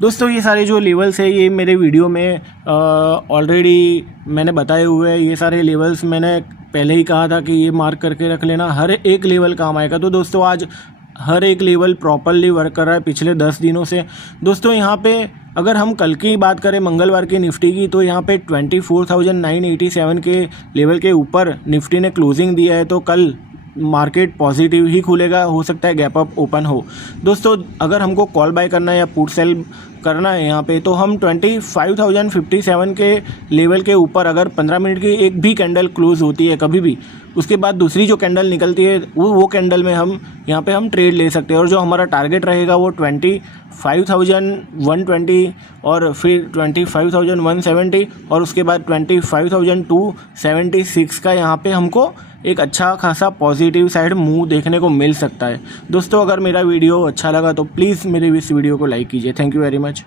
दोस्तों ये सारे जो लेवल्स है ये मेरे वीडियो में ऑलरेडी मैंने बताए हुए हैं। ये सारे लेवल्स मैंने पहले ही कहा था कि ये मार्क करके रख लेना, हर एक लेवल काम आएगा। तो दोस्तों आज हर एक लेवल प्रॉपरली वर्क कर रहा है पिछले 10 दिनों से। दोस्तों यहाँ पे अगर हम कल की बात करें मंगलवार की निफ्टी की, तो यहाँ पे 24,987 के लेवल के ऊपर निफ्टी ने क्लोजिंग दिया है। तो कल मार्केट पॉजिटिव ही खुलेगा, हो सकता है गैप अप ओपन हो। दोस्तों अगर हमको कॉल बाय करना है या पुट सेल करना है यहाँ पे, तो हम 25,057 के लेवल के ऊपर अगर 15 मिनट की एक भी कैंडल क्लोज होती है कभी भी, उसके बाद दूसरी जो कैंडल निकलती है वो कैंडल में हम यहाँ पे हम ट्रेड ले सकते हैं। और जो हमारा टारगेट रहेगा वो 25,120 और फिर 25,170 और उसके बाद 25,276 का यहाँ पे हमको एक अच्छा खासा पॉजिटिव साइड मूव देखने को मिल सकता है। दोस्तों अगर मेरा वीडियो अच्छा लगा तो प्लीज़ मेरे इस वीडियो को लाइक कीजिए। Thank you very much.